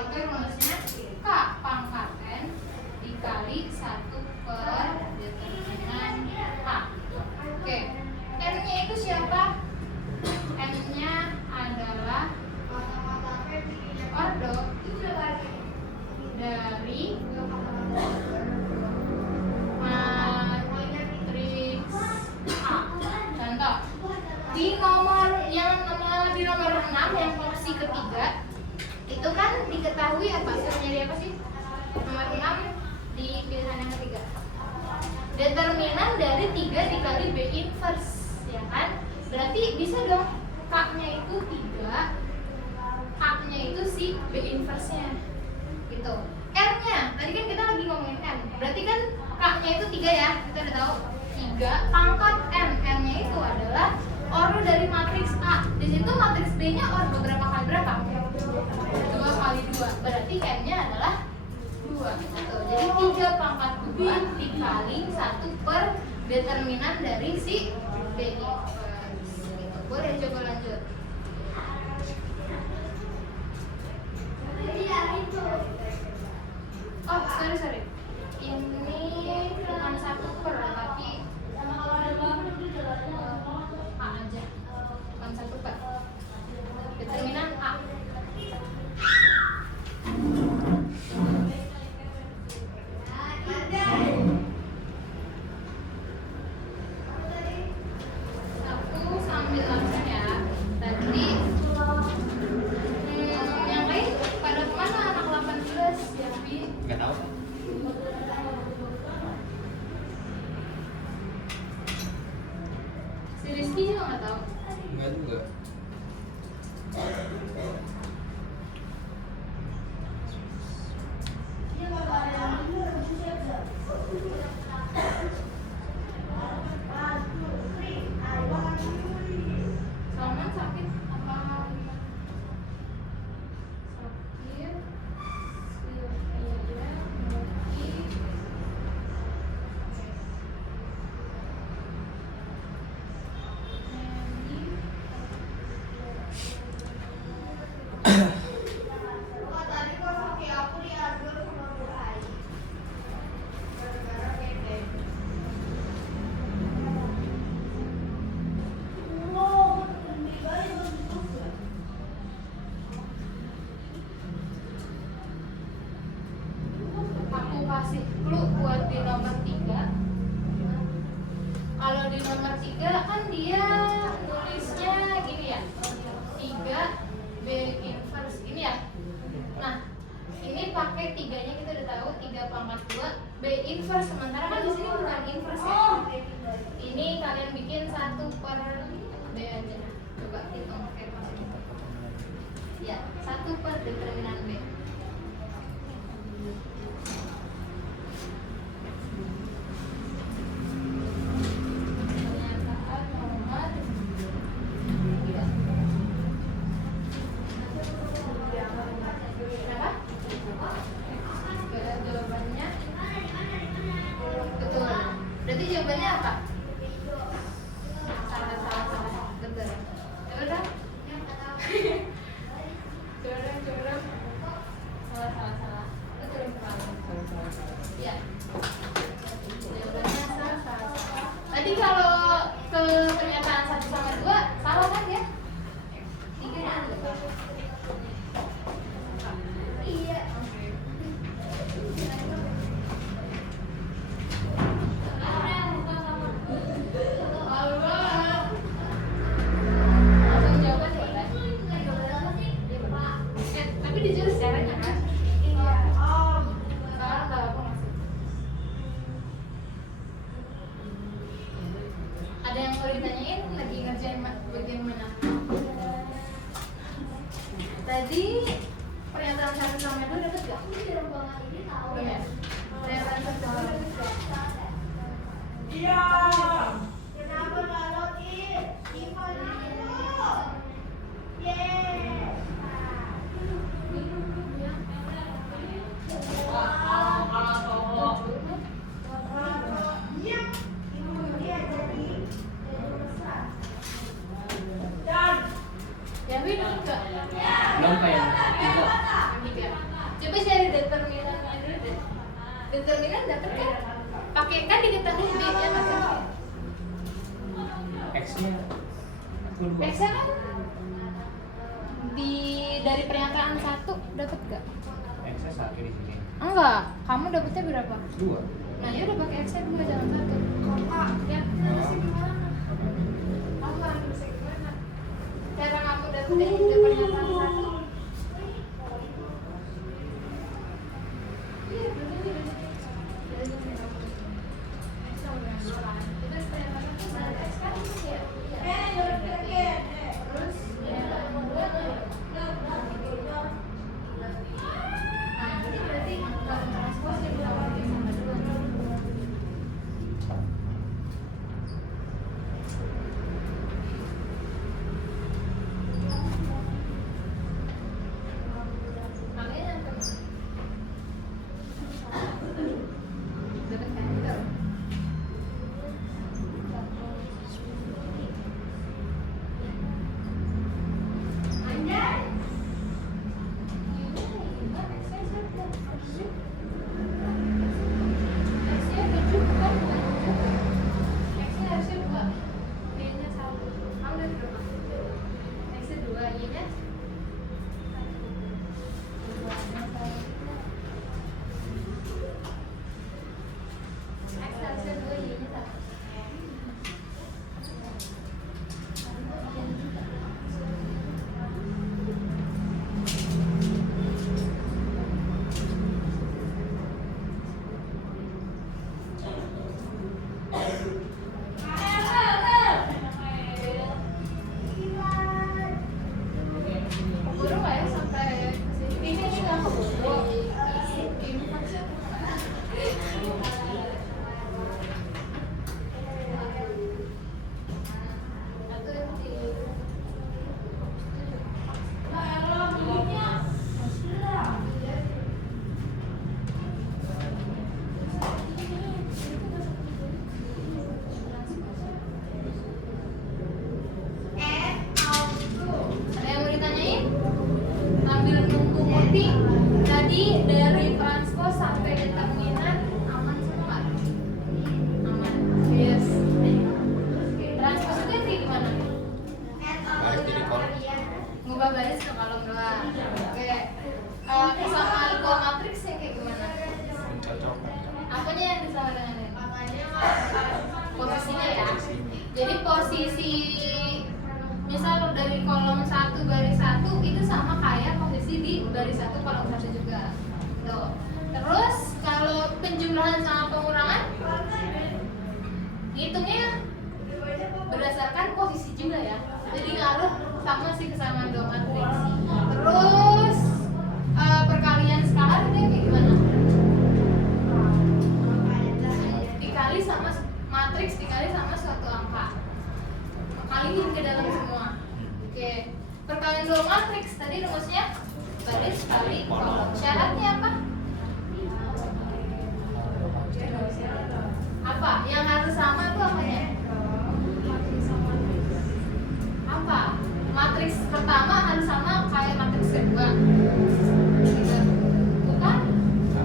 itu rumusnya K pangkat N dikali 1 per determinan A. Oke, N-nya itu siapa? N-nya adalah ordo dari matriks A. Contoh, di nomor 6 yang opsi ketiga itu kan diketahui apa? Saya nyari apa sih? Nomor 6 di pilihan yang ketiga. Determinan dari 3 dikali B inverse, ya kan? Berarti bisa dong K-nya itu 3, A-nya itu si B inverse-nya. Gitu. R-nya, tadi kan kita lagi ngomongin N. Berarti kan K-nya itu 3 ya, kita udah tahu. 3 pangkat N. N-nya itu adalah ordo dari matriks A. Di situ matriks B-nya ordo berapa kali berapa? 2 kali 2. Berarti N-nya adalah 2. Gitu. Jadi 3 pangkat 2 dikali 1 per determinan dari si B inverse. Gitu. Boleh coba lanjut. Oh, sorry. Ini bukan 1 per, tapi A aja. Bukan 1 per. Determinan A. Aku sambil absen ya. Tadi yang lain pada kemana anak 18 ya, Bi? Nggak tahu. Si Rizky juga nggak tahu. Nggak juga. Salman sakit apa? Sakit. Silvia, Muki. Aku kasih clue buat di nomor 3. Kalau di nomor 3 kan dia nulisnya gini ya, 3 B inverse ini ya. Nah, ini pakai 3-nya kita udah tahu 3 pangkat 2 B inverse, sementara kan di sini bukan inverse ya. Ini kalian bikin 1 per B aja. Coba hitung pakai rumus ini. Ya, 1 per determinan B. Pernyataan nomor 3. Berapa? Jawabannya betul. Berarti jawabannya apa? Salah. Betul. Coba dong. Coba. Salah. Betul. Ya. Jawabannya salah. Tadi kalau ke pernyataan 1 sama 2 salah kan ya? 3 nya betul. Iya. determinan dapat kan? Pakai kan diketahui B ya kan? X-nya aku lupa. X-nya kan dari pernyataan 1 dapat gak? X-nya 1 di sini. Enggak, kamu dapetnya berapa? 2. Nah ya udah pakai X-nya 2 jangan 1. Kakak, Ya, nulisnya gimana? kamu harus nulisnya gimana? Cara kamu dapetin dari pernyataan 1. Iya, betul. Terus yang kedua berarti transpose yang berarti sama dua. Makanya yang kedua dapat kan itu. Guru nggak ya sampai kesini? Ini nggak keburu. Ini maksudnya. Atau yang di ada yang mau ditanyain? Ambil buku putih tadi dari transpose sampai determinan aman semua nggak? Aman. Yes. Transpose itu yang kayak gimana? Baris jadi kolom. Ngubah baris ke kolom doang. Oke. Kesamaan dua matriks yang kayak gimana? Cocok. Apanya yang disama dengan ini? Posisinya ya. Jadi posisi misal dari kolom 1 baris 1 itu sama kayak posisi di baris 1 kolom 1 juga. Tuh. Terus kalau penjumlahan sama pengurangan ngitungnya berdasarkan posisi juga ya. Jadi ngaruh sama si kesamaan dua matriks. Terus perkalian skalar itu yang kayak gimana? Dikali sama matriks dikali sama suatu angka. Kaliin ke dalam semua. Oke. Perkalian dua matriks tadi rumusnya baris kali kolom. Syaratnya apa? Apa? Yang harus sama itu apanya? Apa? Matriks pertama harus sama kayak matriks kedua. Gitu. Bukan?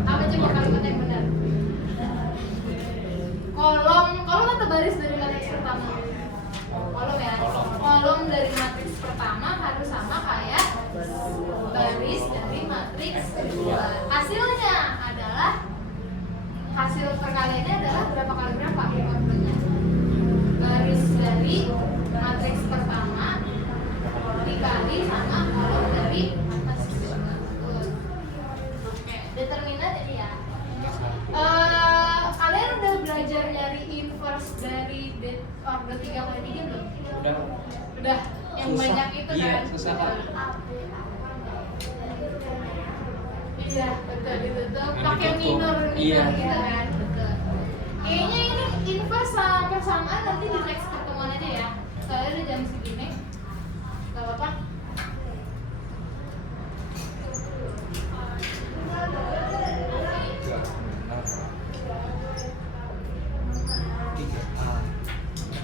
Apa coba kalimat yang benar? Kolom atau baris dari matriks pertama? Kolom ya. Kolom dari matriks pertama harus sama kayak baris dari matriks kedua. Hasilnya adalah hasil perkaliannya adalah berapa kali berapa formulanya? Baris dari matriks pertama dikali sama kolom dari matriks kedua. Oke, determinan ini ya. Kalian udah belajar nyari inverse dari order 3x3 belum? Udah yang Susah. banyak itu Iya, kan? susah, Kak. Iya, betul itu tuh Yang pakai ditutup. minor Iya. gitu kan? Betul. Kayaknya ini inverse sama persamaan nanti di next pertemuan aja ya. Soalnya udah jam segini. Gak apa-apa.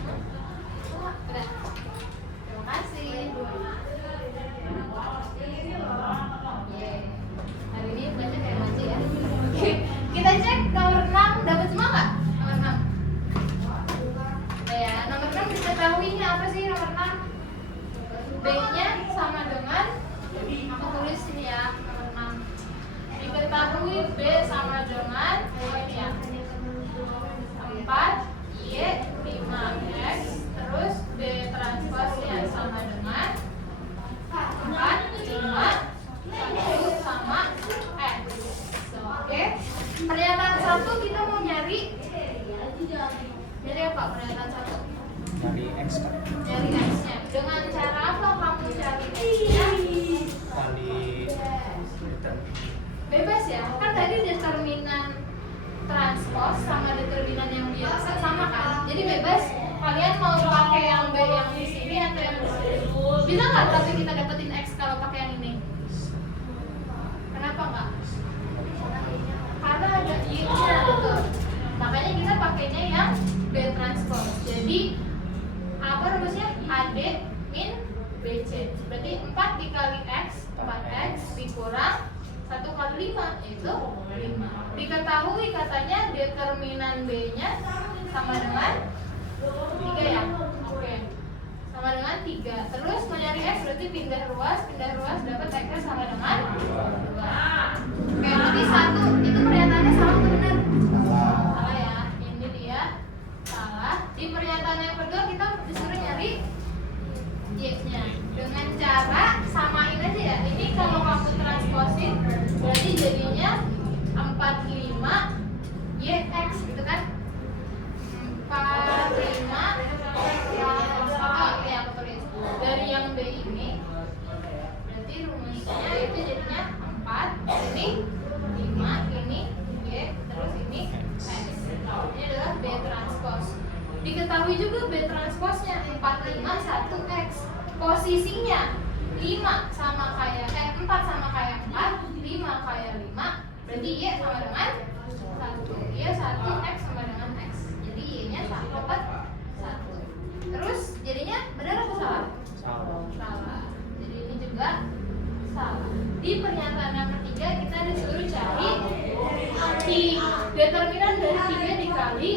Udah. Terima kasih. Yeay. Hari ini banyak yang maju ya. Oke, kita cek kalau Pernyataan 1 kita mau nyari apa pernyataan 1? Dari X kan. Nyari X-nya. Dengan cara apa kamu cari X-nya? Kali Bebas ya. Kan tadi determinan transpose sama determinan yang biasa sama kan. Jadi bebas. Kalian mau pakai yang B yang di sini atau yang di sini? Bisa nggak tapi kita dapetin X kalau pakai yang ini? Kenapa nggak? Karena ada Y-nya gitu. Makanya kita pakainya yang B transpose. Jadi apa rumusnya? AD min BC. Berarti 4 dikali X, 4X dikurang 1 kali 5 yaitu 5. Diketahui katanya determinan B-nya sama dengan 3 ya? Oke. Sama dengan 3. Terus mau nyari X berarti pindah ruas dapat X sama dengan 2. Oke, jadi 1 itu pernyataannya salah atau benar? Salah ya. Ini dia salah. Di pernyataan yang kedua kita disuruh nyari Y-nya dengan cara samain aja ya. Ini kalau kamu transposin berarti jadinya 45 YX gitu kan? 45 ya aku tulis. Dari yang B ini berarti rumusnya itu jadinya 4, ini 5, ini Y, terus ini X. Ini adalah B transpose. Diketahui juga B transposnya 4, 5, 1 X. Posisinya 5 sama kayak 4 sama kayak 4, 5 kayak 5. Berarti Y sama dengan 1. Y 1 X sama dengan X. Jadi Y-nya dapat 1. Terus jadinya benar atau salah? Salah. Jadi ini juga salah. Di pernyataan yang ketiga kita disuruh cari di determinan dari 3 dikali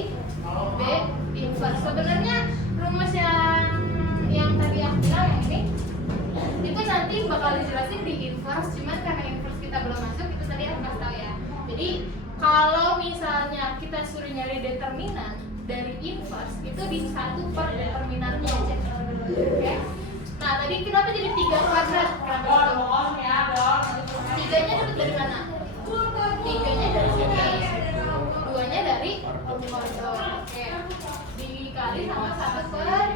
B inverse. Sebenarnya rumus yang tadi aku bilang yang ini itu nanti bakal dijelasin di inverse, cuman karena inverse kita belum masuk itu tadi aku kasih tahu ya. Jadi kalau misalnya kita suruh nyari determinan dari inverse itu di 1 per determinannya aja. Oke. Nah tadi kenapa jadi 3 kuadrat? Kenapa gitu? 3-nya dapat dari mana? 3-nya dari sini, 2-nya dari koridor. Oke. Dikali sama 1 per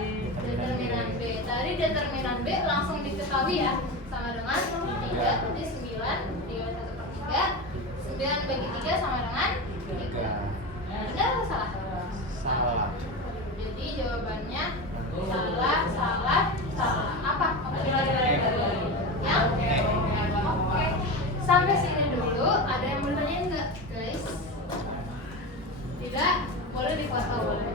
determinan B. Tadi determinan B langsung diketahui ya, sama dengan 3, berarti 9 dikali 1 per 3. 9 bagi 3 sama dengan 3. Benar atau salah? Salah. Jadi jawabannya salah. Apa? Yang? Oke. Sampai sini dulu. Ada yang mau tanya enggak, guys? Tidak? Boleh difoto, boleh.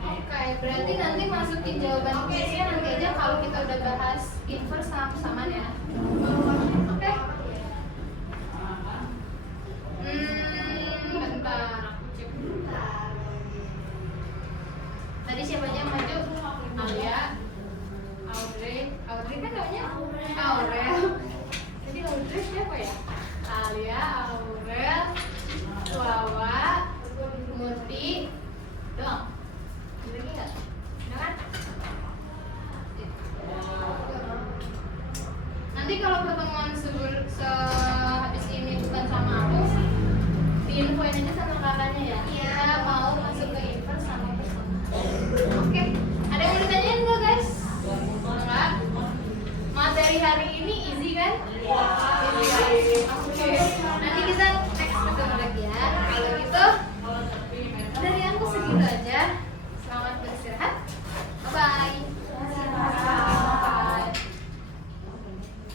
Oke, berarti nanti masukin jawaban kuisnya nanti aja kalau kita udah bahas inverse sama persamaan ya. Oke. Bentar. Tadi siapa aja yang maju? Alia, Audrey kan namanya Aurel. Jadi Audrey siapa ya? Alia, Aurel, Wawa, Murti, doang.